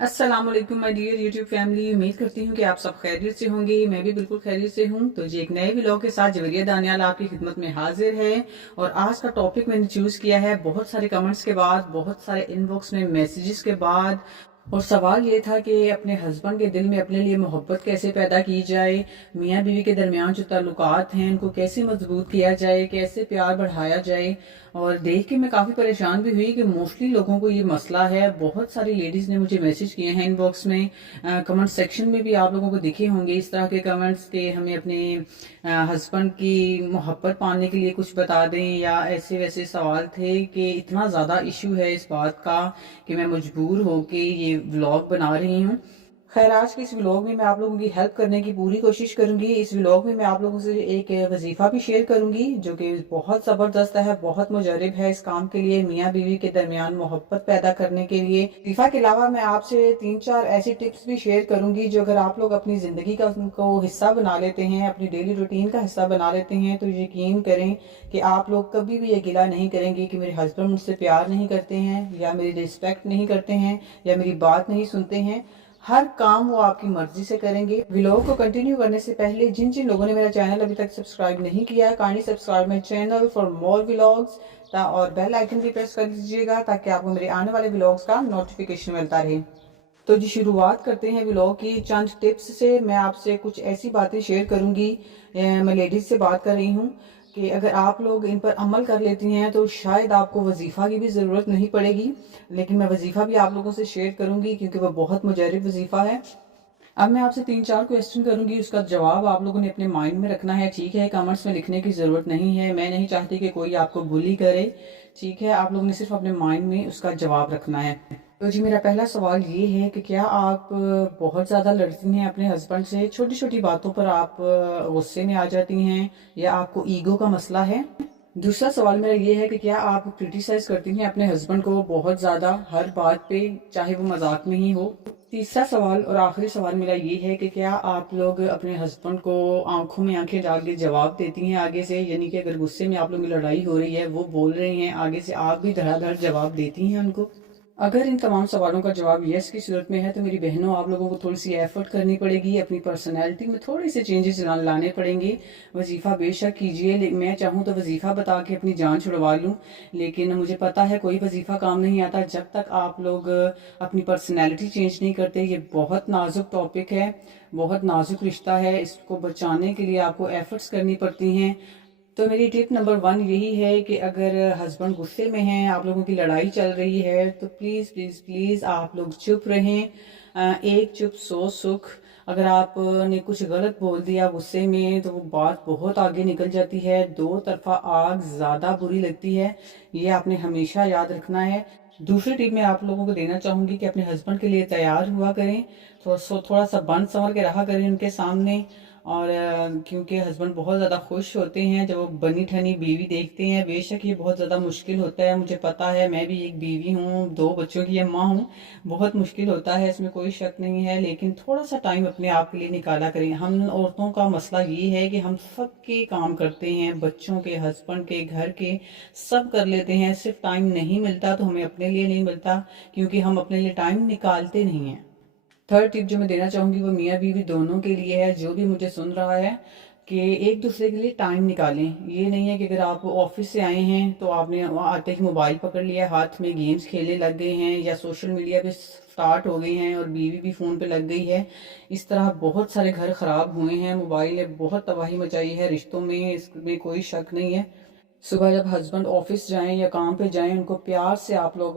अस्सलाम वालेकुम my dear YouTube family. उम्मीद करती हूँ कि आप सब खैरियत से होंगे। मैं भी बिल्कुल खैरियत से हूँ। तो जी एक नए व्लॉग के साथ जवेरिया दानियाल आपकी खिदमत में हाजिर है। और आज का टॉपिक मैंने चूज किया है बहुत सारे कमेंट्स के बाद, बहुत सारे इनबॉक्स में मैसेजेस के बाद। और सवाल ये था कि अपने हस्बैंड के दिल में अपने लिए मोहब्बत कैसे पैदा की जाए, मियाँ बीवी के दरमियान जो ताल्लुकात हैं उनको कैसे मजबूत किया जाए, कैसे प्यार बढ़ाया जाए। और देख के मैं काफ़ी परेशान भी हुई कि मोस्टली लोगों को ये मसला है। बहुत सारी लेडीज़ ने मुझे मैसेज किए हैं इनबॉक्स में, कमेंट सेक्शन में भी आप लोगों को दिखे होंगे इस तरह के कमेंट्स के हमें अपने हस्बैंड की मोहब्बत पाने के लिए कुछ बता दें, या ऐसे वैसे सवाल थे कि इतना ज़्यादा इशू है इस बात का कि मैं मजबूर होके ये व्लॉग बना रही हूँ। खैर, आज के इस व्लॉग में मैं आप लोगों की हेल्प करने की पूरी कोशिश करूंगी। इस व्लॉग में मैं आप लोगों से एक वजीफा भी शेयर करूंगी जो कि बहुत ज़बरदस्त है, बहुत मुजरब है इस काम के लिए, मियाँ बीवी के दरमियान मोहब्बत पैदा करने के लिए। वजीफा के अलावा मैं आपसे 3-4 ऐसी टिप्स भी शेयर करूंगी जो अगर आप लोग अपनी ज़िंदगी का उनको हिस्सा बना लेते हैं, अपनी डेली रूटीन का हिस्सा बना लेते हैं, तो यकीन करें कि आप लोग कभी भी ये गिला नहीं करेंगे कि मेरे हस्बैंड मुझसे प्यार नहीं करते हैं, या मेरी रिस्पेक्ट नहीं करते हैं, या मेरी बात नहीं सुनते हैं। हर काम वो आपकी मर्जी से करेंगे। व्लॉग को कंटिन्यू करने से पहले जिन जिन लोगों ने मेरा चैनल अभी तक सब्सक्राइब नहीं किया है, kindly subscribe my channel for more vlogs, और बेल आइकन भी प्रेस कर दीजिएगा ताकि आपको मेरे आने वाले व्लॉग्स का नोटिफिकेशन मिलता रहे। तो जी शुरुआत करते हैं व्लॉग की चंद टिप्स से। मैं आपसे कुछ ऐसी बातें शेयर करूंगी, मैं लेडीज से बात कर रही हूँ, कि अगर आप लोग इन पर अमल कर लेती हैं तो शायद आपको वजीफ़ा की भी ज़रूरत नहीं पड़ेगी। लेकिन मैं वजीफ़ा भी आप लोगों से शेयर करूंगी क्योंकि वह बहुत मुजरब वजीफ़ा है। अब मैं आपसे 3-4 क्वेश्चन करूंगी, उसका जवाब आप लोगों ने अपने माइंड में रखना है। ठीक है, कमेंट्स में लिखने की ज़रूरत नहीं है, मैं नहीं चाहती कि कोई आपको बुली करे। ठीक है, आप लोगों ने सिर्फ अपने माइंड में उसका जवाब रखना है। तो जी मेरा पहला सवाल ये है कि क्या आप बहुत ज़्यादा लड़ती हैं अपने हस्बैंड से, छोटी छोटी बातों पर आप गुस्से में आ जाती हैं, या आपको ईगो का मसला है? दूसरा सवाल मेरा ये है कि क्या आप क्रिटिसाइज करती हैं अपने हस्बैंड को बहुत ज़्यादा हर बात पे, चाहे वो मजाक में ही हो? तीसरा सवाल और आखिरी सवाल मेरा ये है कि क्या आप लोग अपने हस्बैंड को आंखों में आंखें डाल के जवाब देती हैं आगे से, यानी कि अगर गुस्से में आप लोगों की लड़ाई हो रही है, वो बोल रहे हैं, आगे से आप भी धड़ाधड़ जवाब देती हैं उनको? अगर इन तमाम सवालों का जवाब यस की सूरत में है तो मेरी बहनों, आप लोगों को थोड़ी सी एफर्ट करनी पड़ेगी, अपनी पर्सनैलिटी में थोड़ी से चेंजेस लाने पड़ेंगे। वजीफ़ा बेशक कीजिए, मैं चाहूँ तो वजीफ़ा बता के अपनी जान छुड़वा लूँ, लेकिन मुझे पता है कोई वजीफ़ा काम नहीं आता जब तक आप लोग अपनी पर्सनैलिटी चेंज नहीं करते। ये बहुत नाजुक टॉपिक है, बहुत नाजुक रिश्ता है, इसको बचाने के लिए आपको एफर्ट्स करनी पड़ती हैं। तो मेरी टिप नंबर 1 यही है कि अगर हस्बैंड गुस्से में हैं, आप लोगों की लड़ाई चल रही है, तो प्लीज़ प्लीज़ प्लीज़ आप लोग चुप रहें। एक चुप सौ सुख। अगर आपने कुछ गलत बोल दिया गुस्से में तो वो बात बहुत आगे निकल जाती है, दो तरफा आग ज़्यादा बुरी लगती है। ये आपने हमेशा याद रखना है। दूसरी टिप मैं आप लोगों को देना चाहूँगी कि अपने हस्बैंड के लिए तैयार हुआ करें, थोड़ा सा बन संवर के रहा करें उनके सामने। और क्योंकि हस्बैंड बहुत ज़्यादा खुश होते हैं जब वो बनी ठनी बीवी देखते हैं। बेशक ये बहुत ज़्यादा मुश्किल होता है, मुझे पता है, मैं भी एक बीवी हूँ, 2 बच्चों की अम्मा हूँ। बहुत मुश्किल होता है, इसमें कोई शक नहीं है, लेकिन थोड़ा सा टाइम अपने आप के लिए निकाला करें। हम औरतों का मसला ये है कि हम सबके काम करते हैं, बच्चों के, हस्बैंड के, घर के, सब कर लेते हैं, सिर्फ टाइम नहीं मिलता तो हमें अपने लिए नहीं मिलता, क्योंकि हम अपने लिए टाइम निकालते नहीं हैं। थर्ड टिप जो मैं देना चाहूँगी वो मियाँ बीवी दोनों के लिए है, जो भी मुझे सुन रहा है, कि एक दूसरे के लिए टाइम निकालें। ये नहीं है कि अगर आप ऑफिस से आए हैं तो आपने वहाँ आते ही मोबाइल पकड़ लिया, हाथ में गेम्स खेलने लग गए हैं, या सोशल मीडिया पे स्टार्ट हो गई हैं और बीवी भी फ़ोन पे लग गई है। इस तरह बहुत सारे घर ख़राब हुए हैं, मोबाइल ने बहुत तबाही मचाई है रिश्तों में, इसमें कोई शक नहीं है। सुबह जब हस्बैंड ऑफिस जाएं या काम पे जाएं, उनको प्यार से आप लोग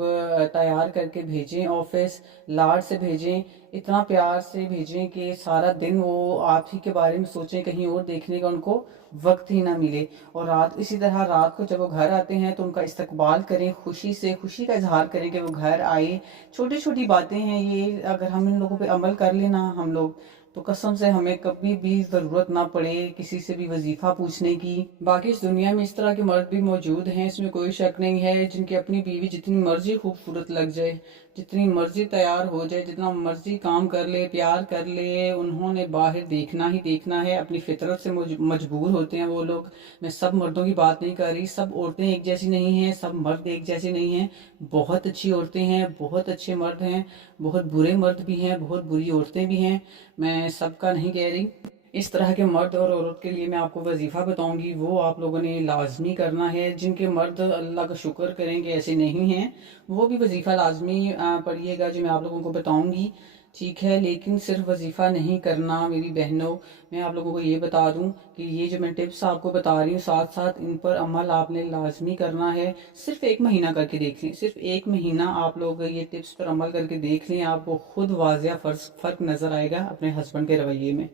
तैयार करके भेजें ऑफिस, लाड से भेजें, इतना प्यार से भेजें कि सारा दिन वो आप ही के बारे में सोचें, कहीं और देखने का उनको वक्त ही ना मिले। और इसी तरह रात को जब वो घर आते हैं तो उनका इस्तकबाल करें, खुशी से, खुशी का इजहार करें कि वो घर आए। छोटी छोटी बातें हैं ये, अगर हम इन लोगों पे अमल कर लेना हम लोग, तो कसम से हमें कभी भी ज़रूरत ना पड़े किसी से भी वजीफ़ा पूछने की। बाकी इस दुनिया में इस तरह के मर्द भी मौजूद हैं, इसमें कोई शक नहीं है, जिनकी अपनी बीवी जितनी मर्जी खूबसूरत लग जाए, जितनी मर्जी तैयार हो जाए, जितना मर्जी काम कर ले, प्यार कर ले, उन्होंने बाहर देखना ही देखना है। अपनी फितरत से मजबूर होते हैं वो लोग। मैं सब मर्दों की बात नहीं कर रही, सब औरतें एक जैसी नहीं हैं, सब मर्द एक जैसे नहीं हैं। बहुत अच्छी औरतें हैं, बहुत अच्छे मर्द हैं, बहुत बुरे मर्द भी हैं, बहुत बुरी औरतें भी हैं। मैं सबका नहीं कह रही। इस तरह के मर्द और औरत के लिए मैं आपको वजीफ़ा बताऊंगी, वो आप लोगों ने लाजमी करना है। जिनके मर्द अल्लाह का शुक्र करेंगे ऐसे नहीं हैं, वो भी वजीफ़ा लाजमी पढ़िएगा जो मैं आप लोगों को बताऊंगी, ठीक है। लेकिन सिर्फ वजीफ़ा नहीं करना मेरी बहनों, मैं आप लोगों को ये बता दूं कि ये जो मैं टिप्स आपको बता रही हूँ, साथ साथ इन पर अमल आपने लाजमी करना है। सिर्फ 1 महीना करके देख लें, सिर्फ 1 महीना आप लोग ये टिप्स पर अमल करके देख लें, आपको खुद वाज़िया फ़र्क नज़र आएगा अपने हस्बैंड के रवैये में।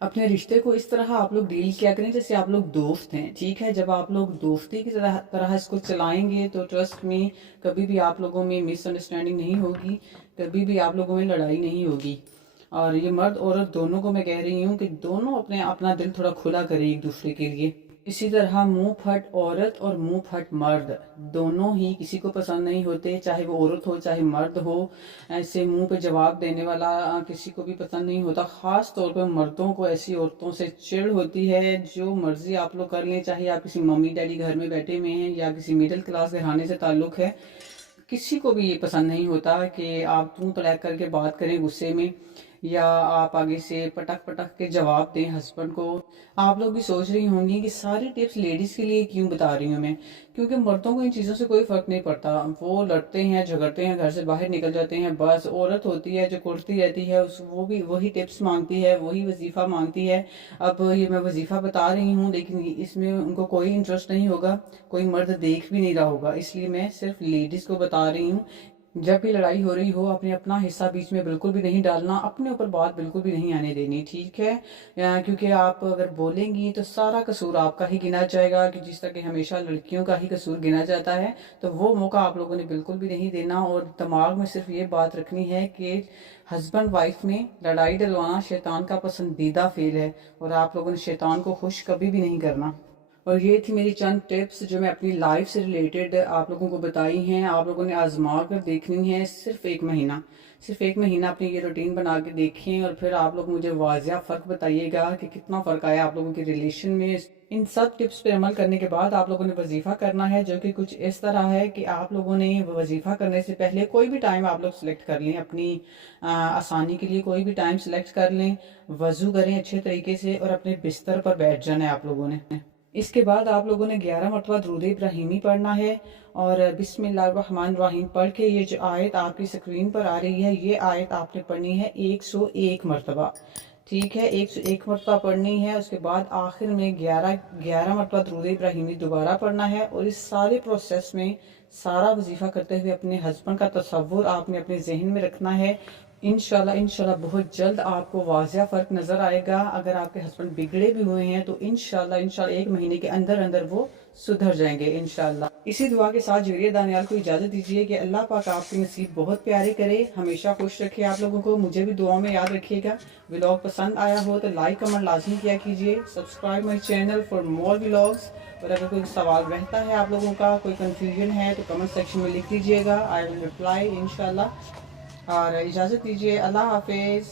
अपने रिश्ते को इस तरह आप लोग डील किया करें जैसे आप लोग दोस्त हैं, ठीक है। जब आप लोग दोस्ती की तरह इसको चलाएंगे तो ट्रस्ट में कभी भी आप लोगों में मिसअंडरस्टैंडिंग नहीं होगी, कभी भी आप लोगों में लड़ाई नहीं होगी। और ये मर्द औरत दोनों को मैं कह रही हूँ कि दोनों अपना दिल थोड़ा खुला करें एक दूसरे के लिए। इसी तरह मुंह फट औरत और मुंह फट मर्द दोनों ही किसी को पसंद नहीं होते, चाहे वो औरत हो चाहे मर्द हो। ऐसे मुंह पे जवाब देने वाला किसी को भी पसंद नहीं होता। ख़ास तौर पे मर्दों को ऐसी औरतों से चिढ़ होती है। जो मर्जी आप लोग कर लें, चाहे आप किसी मम्मी डैडी घर में बैठे हुए हैं या किसी मिडिल क्लास घराने से ताल्लुक़ है, किसी को भी ये पसंद नहीं होता कि आप तू तड़ाक करके बात करें गुस्से में, या आप आगे से पटक पटक के जवाब दें हस्बैंड को। आप लोग भी सोच रही होंगी कि सारी टिप्स लेडीज़ के लिए क्यों बता रही हूँ मैं, क्योंकि मर्दों को इन चीज़ों से कोई फ़र्क नहीं पड़ता। वो लड़ते हैं, झगड़ते हैं, घर से बाहर निकल जाते हैं, बस औरत होती है जो कुड़ती रहती है, उस वो भी वही टिप्स मांगती है, वही वजीफ़ा मांगती है। अब ये मैं वजीफ़ा बता रही हूँ लेकिन इसमें उनको कोई इंटरेस्ट नहीं होगा, कोई मर्द देख भी नहीं रहा होगा, इसलिए मैं सिर्फ लेडीज़ को बता रही हूँ। जब भी लड़ाई हो रही हो, आपने अपना हिस्सा बीच में बिल्कुल भी नहीं डालना, अपने ऊपर बात बिल्कुल भी नहीं आने देनी, ठीक है। क्योंकि आप अगर बोलेंगी तो सारा कसूर आपका ही गिना जाएगा, कि जिस तरह कि हमेशा लड़कियों का ही कसूर गिना जाता है। तो वो मौका आप लोगों ने बिल्कुल भी नहीं देना, और दिमाग में सिर्फ ये बात रखनी है कि हस्बैंड वाइफ में लड़ाई डलवाना शैतान का पसंदीदा फेल है, और आप लोगों ने शैतान को खुश कभी भी नहीं करना। और ये थी मेरी चंद टिप्स जो मैं अपनी लाइफ से रिलेटेड आप लोगों को बताई हैं। आप लोगों ने आजमा कर देखनी है, सिर्फ 1 महीना, सिर्फ 1 महीना अपनी ये रूटीन बना के देखें, और फिर आप लोग मुझे वाजिया फ़र्क बताइएगा कि कितना फ़र्क आया आप लोगों के रिलेशन में। इन सब टिप्स पे अमल करने के बाद आप लोगों ने वजीफ़ा करना है, जो कि कुछ इस तरह है कि आप लोगों ने वजीफ़ा करने से पहले कोई भी टाइम आप लोग सेलेक्ट कर लें, अपनी आसानी के लिए कोई भी टाइम सेलेक्ट कर लें, वज़ू करें अच्छे तरीके से और अपने बिस्तर पर बैठ जाना है आप लोगों ने। इसके बाद आप लोगों ने 11 मरतबा दुरूद इब्राहिमी पढ़ना है, और बिस्मिल्लाहिर्रहमानिर्रहीम पढ़ के ये जो आयत आपकी स्क्रीन पर आ रही है, ये आयत आपने पढ़नी है 101 मरतबा, ठीक है। 101 मरतबा पढ़नी है। उसके बाद आखिर में 11 मरतबा दुरूद इब्राहिमी दोबारा पढ़ना है, और इस सारे प्रोसेस में सारा वजीफ़ा करते हुए अपने हस्बैंड का तसव्वुर आपने अपने जहन में रखना है। इंशाल्लाह बहुत जल्द आपको वाजिया फ़र्क नज़र आएगा। अगर आपके हस्बैंड बिगड़े भी हुए हैं तो इंशाल्लाह 1 महीने के अंदर अंदर वो सुधर जाएंगे इंशाल्लाह। इसी दुआ के साथ जुरिया दानियाल को इजाज़त दीजिए कि अल्लाह पाक आपके नसीब बहुत प्यारे करे, हमेशा खुश रखे आप लोगों को। मुझे भी दुआ में याद रखिएगा। व्लॉग पसंद आया हो तो लाइक कमेंट लाजमी किया कीजिए। Subscribe my channel for more vlogs. और अगर कोई सवाल रहता है आप लोगों का, कोई कन्फ्यूजन है तो कमेंट सेक्शन में लिख दीजिएगा, आई विल रिप्लाई इंशाल्लाह। और इजाज़त दीजिए, अल्लाह हाफिज़।